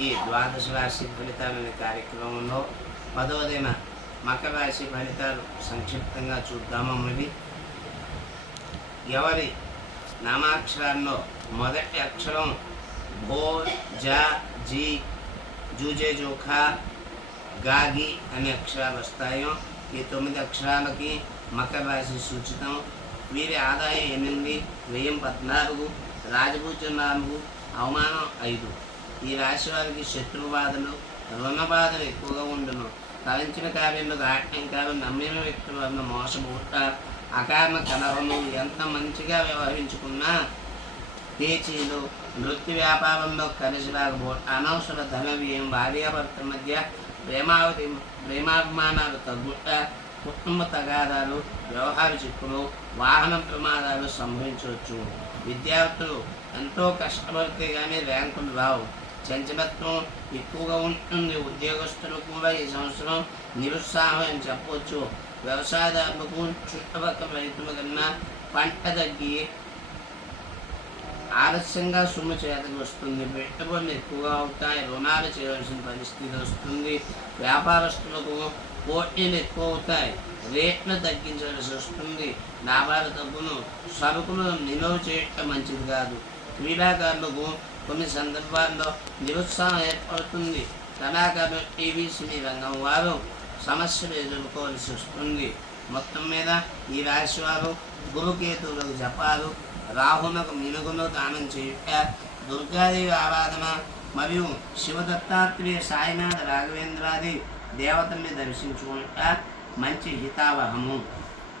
ఈ ద్వాదశ రాశి ఫలితాలనే కార్యక్రమంలో 10వ దిన మకర రాశి ఫలితాలు సంక్షిప్తంగా చూద్దాము. మరి ఎవరి నామాక్షరాల్లో మొదటి అక్షరం భో, జ, జీ, జూజే, జోఖా, గాగి అనే అక్షరాలు వస్తాయో ఈ 9 అక్షరాలకి మకర రాశి సూచితం. వీరి ఆదాయం 8, వ్యయం 14, రాజభూజం 4, అవమానం 5. ఈ రాశి వారికి శత్రుబాధలు, రుణ బాధలు ఎక్కువగా ఉండును. తలంచిన కార్యంలో ఆటంకాలు, నమ్మిన వ్యక్తుల వలన మోసపోట, అకారణ కలహము, ఎంత మంచిగా వ్యవహరించుకున్నా పేచీలు, వృత్తి వ్యాపారంలో కలిసి రాకపోవట, అనవసర ధన వ్యయం, భార్యాభర్తల మధ్య ప్రేమాభిమానాలు తగ్గుట, కుటుంబ తగాదాలు, వ్యవహార చిక్కులు, వాహన ప్రమాదాలు సంభవించవచ్చు. విద్యార్థులు ఎంతో కష్టపడితే కానీ ర్యాంకులు రావు. చంచలత్వం ఎక్కువగా ఉంటుంది. ఉద్యోగస్తులు కూడా ఈ సంవత్సరం నిరుత్సాహం అని చెప్పవచ్చు. వ్యవసాయదారులకు చుట్టుపక్కల రైతుల కన్నా పంట తగ్గి ఆలస్యంగా సొమ్ము చేతకు వస్తుంది. పెట్టుబడులు ఎక్కువగా అవుతాయి. రుణాలు చేయవలసిన పరిస్థితి వస్తుంది. వ్యాపారస్తులకు పోటీలు ఎక్కువ అవుతాయి. రేట్లు తగ్గించవలసి వస్తుంది. లాభాలు తగ్గును. సరుకులు నిల్వ చేయటం మంచిది కాదు. క్రీడాకారులకు కొన్ని సందర్భాల్లో నిరుత్సాహం ఏర్పడుతుంది. కళాకారులు, టీవీ, సినీ రంగం వారు సమస్యలు ఎదుర్కోవాల్సి వస్తుంది. మొత్తం మీద ఈ రాశి వారు గురుకేతువులకు జపాలు, రాహునకు మినుగును దానం చేయుట, దుర్గాదేవి ఆరాధన మరియు శివదత్తాత్రేయ, సాయినాథ, రాఘవేంద్రాది దేవతల్ని దర్శించుకుంట మంచి హితావహము.